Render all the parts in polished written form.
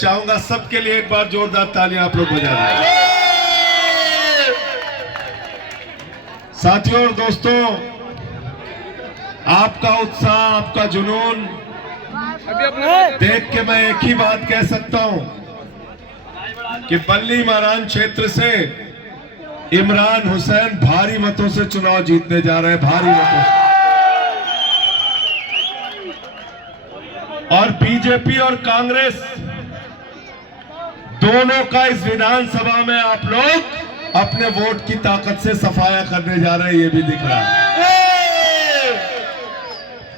चाहूंगा सबके लिए एक बार जोरदार तालियां आप लोग बजा दें। साथियों और दोस्तों, आपका उत्साह, आपका जुनून देख के मैं एक ही बात कह सकता हूं कि बल्ली मारान क्षेत्र से इमरान हुसैन भारी मतों से चुनाव जीतने जा रहे हैं, भारी मतों से। और बीजेपी और कांग्रेस दोनों का इस विधानसभा में आप लोग अपने वोट की ताकत से सफाया करने जा रहे हैं, ये भी दिख रहा है।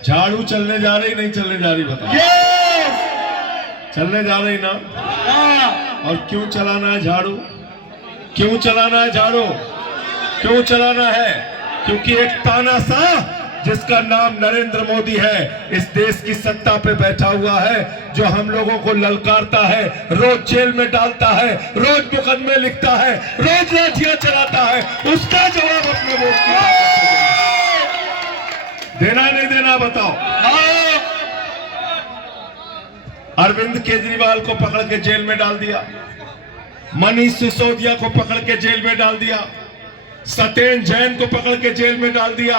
झाड़ू चलने जा रही, नहीं चलने जा रही बताओ? चलने जा रही ना? और क्यों चलाना है झाड़ू? क्यों चलाना है झाड़ू? क्यों चलाना है? क्योंकि एक तानाशाह जिसका नाम नरेंद्र मोदी है, इस देश की सत्ता पे बैठा हुआ है, जो हम लोगों को ललकारता है, रोज जेल में डालता है, रोज मुकदमे लिखता है, रोज लाठियां चलाता है, उसका जवाब अपने वोट की देना नहीं देना बताओ? अरविंद केजरीवाल को पकड़ के जेल में डाल दिया, मनीष सिसोदिया को पकड़ के जेल में डाल दिया, सत्येंद्र जैन को पकड़ के जेल में डाल दिया।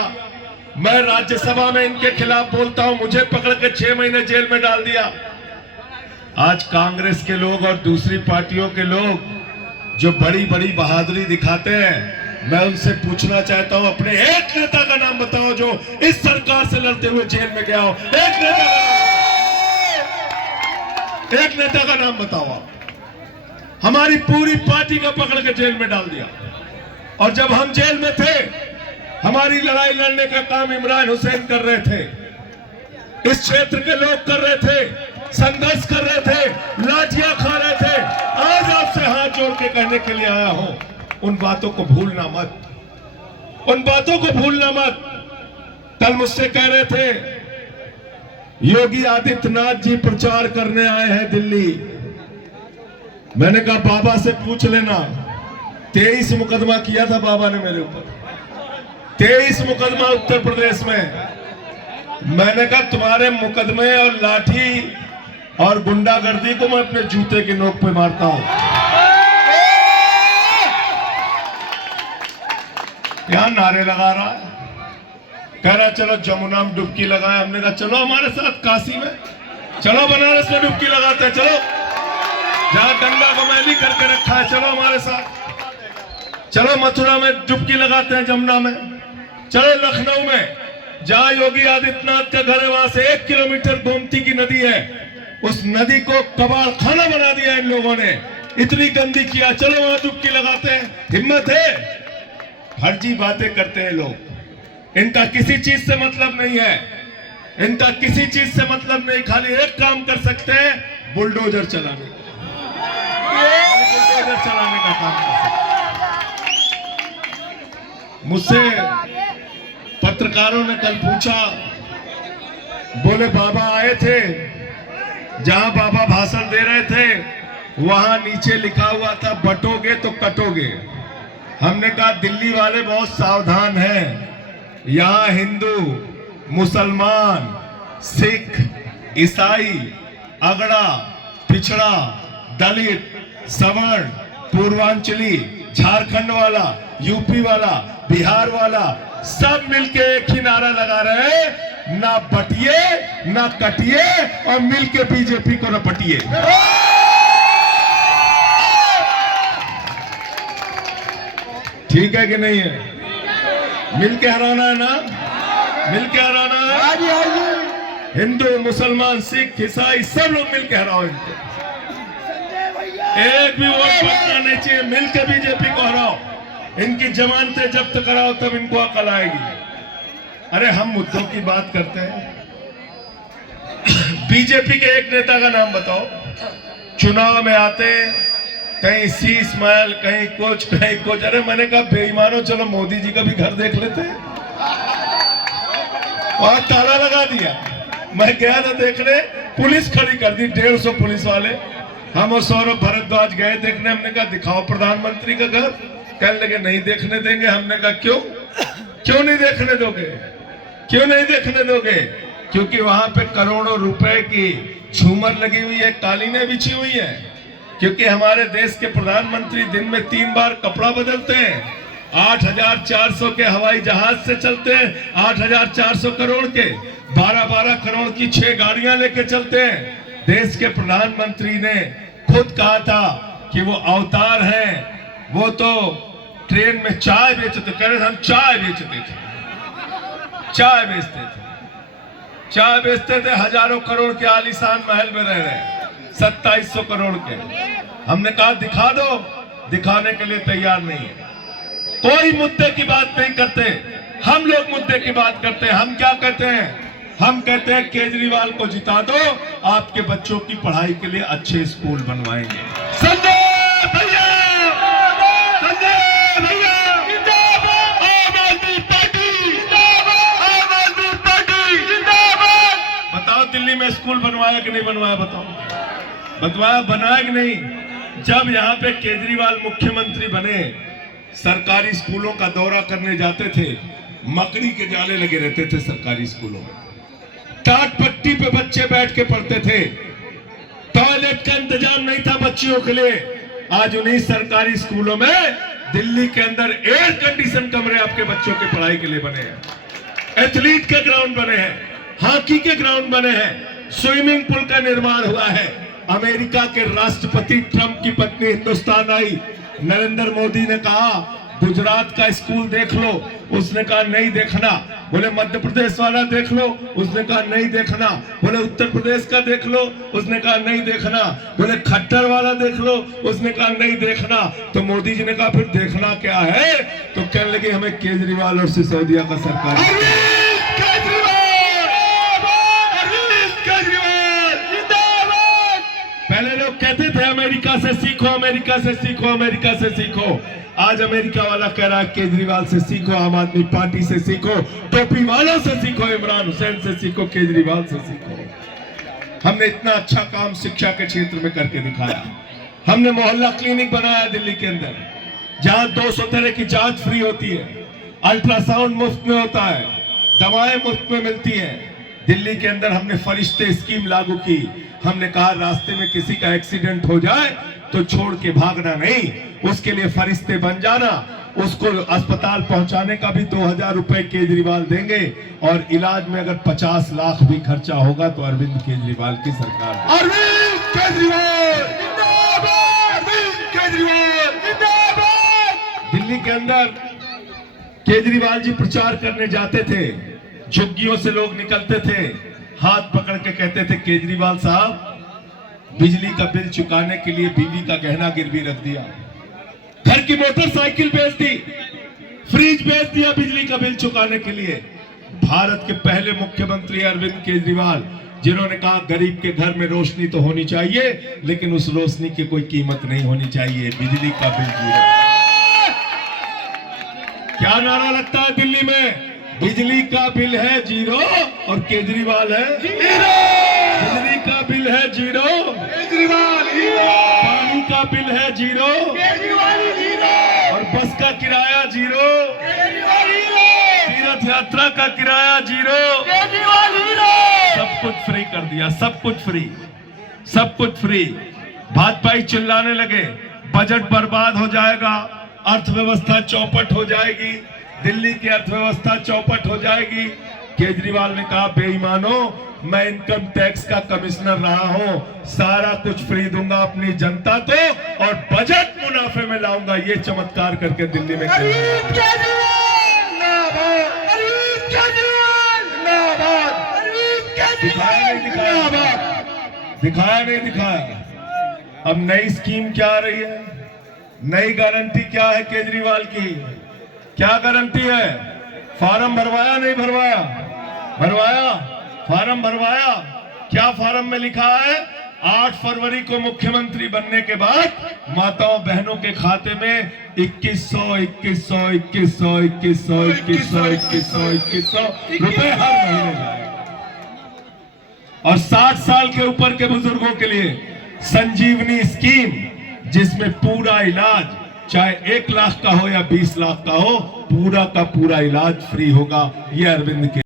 मैं राज्यसभा में इनके खिलाफ बोलता हूं, मुझे पकड़ के 6 महीने जेल में डाल दिया। आज कांग्रेस के लोग और दूसरी पार्टियों के लोग जो बड़ी बड़ी बहादुरी दिखाते हैं, मैं उनसे पूछना चाहता हूं, अपने एक नेता का नाम बताओ जो इस सरकार से लड़ते हुए जेल में गया हो। एक नेता का नाम बताओ आप। हमारी पूरी पार्टी का पकड़ के जेल में डाल दिया। और जब हम जेल में थे, हमारी लड़ाई लड़ने का काम इमरान हुसैन कर रहे थे, इस क्षेत्र के लोग कर रहे थे, संघर्ष कर रहे थे, लाठियां खा रहे थे। आज आपसे हाथ जोड़ के कहने के लिए आया हूं, उन बातों को भूलना मत, उन बातों को भूलना मत। कल मुझसे कह रहे थे, योगी आदित्यनाथ जी प्रचार करने आए हैं दिल्ली। मैंने कहा बाबा से पूछ लेना, 23 मुकदमा किया था बाबा ने मेरे ऊपर, 23 मुकदमा उत्तर प्रदेश में। मैंने कहा तुम्हारे मुकदमे और लाठी और गुंडागर्दी को मैं अपने जूते की नोक पे मारता हूं। यहां नारे लगा रहा है, कह रहा चलो जमुना में डुबकी लगाए। हमने कहा चलो हमारे साथ काशी में, चलो बनारस में डुबकी लगाते हैं, चलो जहां गंगा गमैली करके रखा है, चलो हमारे साथ। चलो मथुरा में डुबकी लगाते हैं, जमुना में। चलो लखनऊ में जहां योगी आदित्यनाथ का घर है, वहां से 1 किलोमीटर गोमती की नदी है, उस नदी को कबाड़ खाना बना दिया इन लोगों ने, इतनी गंदी किया। चलो वहां डुबकी लगाते हैं। हिम्मत है? फर्जी बातें करते हैं लोग, इनका किसी चीज से मतलब नहीं है, इनका किसी चीज से मतलब नहीं। खाली एक काम कर सकते हैं, बुलडोजर चलाने, बुलडोजर चलाने का काम कर सकते हैं। मुझसे पत्रकारों ने कल पूछा, बोले बाबा आए थे, जहां बाबा भाषण दे रहे थे वहां नीचे लिखा हुआ था बटोगे तो कटोगे। हमने कहा दिल्ली वाले बहुत सावधान हैं, यहां हिंदू, मुसलमान, सिख, ईसाई, अगड़ा, पिछड़ा, दलित, सवर्ण, पूर्वांचली, झारखंड वाला, यूपी वाला, बिहार वाला, सब मिलके एक ही नारा लगा रहे हैं, ना बटिए ना कटिए और मिलके बीजेपी को न पटिए। ठीक है कि नहीं है? मिलके हराना है ना? मिलके हराना है। हिंदू, मुसलमान, सिख, ईसाई सब लोग मिलके हराओ इनको। एक भी वोट बचना नहीं चाहिए, मिलके बीजेपी को हराओ। इनकी जमानतें जब्त कराओ, तब इनको अकल आएगी। अरे हम मुद्दों की बात करते हैं। बीजेपी के एक नेता का नाम बताओ। चुनाव में आते कहीं शीश महल, कहीं कुछ। अरे मैंने कहा बेईमानों, चलो मोदी जी का भी घर देख लेते हैं। वहां ताला लगा दिया। मैं गया था देखने, पुलिस खड़ी कर दी, 150 पुलिस वाले। हम और सौरभ भारद्वाज गए देखने। हमने कहा दिखाओ प्रधानमंत्री का घर। कहने लगे नहीं देखने देंगे। हमने कहा क्यों? क्यों नहीं देखने दोगे? क्यों नहीं देखने दोगे? क्योंकि वहां पे करोड़ों रुपए की झूमर लगी हुई है, कालीनें बिछी हुई है, क्योंकि हमारे देश के प्रधानमंत्री दिन में 3 बार कपड़ा बदलते हैं। 8,400 के हवाई जहाज से चलते हैं, 8,400 करोड़ के, 12-12 करोड़ की 6 गाड़ियां लेके चलते हैं। देश के प्रधानमंत्री ने खुद कहा था कि वो अवतार हैं। वो तो ट्रेन में चाय बेचते, कह रहे हम चाय बेचते थे, चाय बेचते थे, चाय बेचते थे। हजारों करोड़ के आलीशान महल में रह रहे, 2700 करोड़ के। हमने कहा दिखा दो, दिखाने के लिए तैयार नहीं है। कोई मुद्दे की बात नहीं करते, हम लोग मुद्दे की बात करते हैं। हम क्या कहते हैं? हम कहते हैं केजरीवाल को जिता दो, आपके बच्चों की पढ़ाई के लिए अच्छे स्कूल बनवाएंगे। संजय भैया, संजय भैया, जिंदाबाद, आम आदमी पार्टी जिंदाबाद, आम आदमी पार्टी जिंदाबाद। बताओ दिल्ली में स्कूल बनवाया कि नहीं बनवाया? बताओ बनवाया, बनाया कि नहीं? जब यहाँ पे केजरीवाल मुख्यमंत्री बने, सरकारी स्कूलों का दौरा करने जाते थे, मकड़ी के जाले लगे रहते थे सरकारी स्कूलों में, टाट पट्टी पे बच्चे बैठ के पढ़ते थे, टॉयलेट का इंतजाम नहीं था बच्चियों के लिए। आज उन्हीं सरकारी स्कूलों में दिल्ली के अंदर एयर कंडीशन कमरे आपके बच्चों के पढ़ाई के लिए बने हैं, एथलीट के ग्राउंड बने हैं, हॉकी के ग्राउंड बने हैं, स्विमिंग पूल का निर्माण हुआ है। अमेरिका के राष्ट्रपति ट्रंप की पत्नी हिंदुस्तान आई, नरेंद्र मोदी ने कहा गुजरात का स्कूल देख लो, उसने कहा नहीं देखना। बोले मध्य प्रदेश वाला देख लो, उसने कहा नहीं देखना। बोले उत्तर प्रदेश का देख लो, उसने कहा नहीं देखना। बोले खट्टर वाला देख लो, उसने कहा नहीं देखना। तो मोदी जी ने कहा फिर देखना क्या है? तो कहने लगे हमें केजरीवाल और सिसोदिया का सरकार। पहले लोग कहते थे अमेरिका से सीखो, अमेरिका से सीखो, अमेरिका से सीखो। आज अमेरिका वाला कह रहा है केजरीवाल से सीखो, आम आदमी पार्टी से सीखो, टोपी वालों से सीखो, इमरान हुसैन से सीखो, केजरीवाल से सीखो। हमने इतना अच्छा काम शिक्षा के क्षेत्र में करके दिखाया। हमने मोहल्ला क्लिनिक बनाया दिल्ली के अंदर, जहां 200 तरह की जांच फ्री होती है, अल्ट्रासाउंड मुफ्त में होता है, दवाएं मुफ्त में मिलती हैं। दिल्ली के अंदर हमने फरिश्ते स्कीम लागू की। हमने कहा रास्ते में किसी का एक्सीडेंट हो जाए तो छोड़ के भागना नहीं, उसके लिए फरिश्ते बन जाना, उसको अस्पताल पहुंचाने का भी 2000 रुपए केजरीवाल देंगे, और इलाज में अगर 50 लाख भी खर्चा होगा तो अरविंद केजरीवाल की सरकार। अरविंद केजरीवाल जिंदाबाद, अरविंद केजरीवाल जिंदाबाद। दिल्ली के अंदर केजरीवाल जी प्रचार करने जाते थे, झुग्गियों से लोग निकलते थे, हाथ पकड़ के कहते थे केजरीवाल साहब बिजली का बिल चुकाने के लिए बीवी का गहना गिरवी रख दिया, घर की मोटरसाइकिल बेच दी, फ्रिज बेच दिया बिजली का बिल चुकाने के लिए। भारत के पहले मुख्यमंत्री अरविंद केजरीवाल, जिन्होंने कहा गरीब के घर में रोशनी तो होनी चाहिए, लेकिन उस रोशनी की कोई कीमत नहीं होनी चाहिए, बिजली का बिल जीरो। क्या नारा लगता है दिल्ली में? बिजली का बिल है जीरो और केजरीवाल है हीरो। बिजली का बिल है जीरो, केजरीवाल हीरो। पानी का बिल है जीरो, केजरीवाल हीरो। और बस का किराया जीरो, केजरीवाल हीरो। तीर्थ यात्रा का किराया जीरो, केजरीवाल हीरो। सब कुछ फ्री कर दिया, सब कुछ फ्री, सब कुछ फ्री। भाजपाई चिल्लाने लगे बजट बर्बाद हो जाएगा, अर्थव्यवस्था चौपट हो जाएगी, दिल्ली की अर्थव्यवस्था चौपट हो जाएगी। केजरीवाल ने कहा बेईमानों, मैं इनकम टैक्स का कमिश्नर रहा हूं, सारा कुछ फ्री दूंगा अपनी जनता को और बजट मुनाफे में लाऊंगा। ये चमत्कार करके दिल्ली में दिखाया नहीं दिखाया, दिखाया नहीं दिखाया। अब नई स्कीम क्या आ रही है, नई गारंटी क्या है केजरीवाल की? क्या गारंटी है? फार्म भरवाया नहीं भरवाया? भरवाया, फार्म भरवाया। क्या फार्म में लिखा है? 8 फरवरी को मुख्यमंत्री बनने के बाद माताओं बहनों के खाते में 2100 रुपए हर महीने जाएगा। और 60 साल के ऊपर के बुजुर्गों के लिए संजीवनी स्कीम, जिसमें पूरा इलाज चाहे 1 लाख का हो या 20 लाख का हो, पूरा का पूरा इलाज फ्री होगा। ये अरविंद के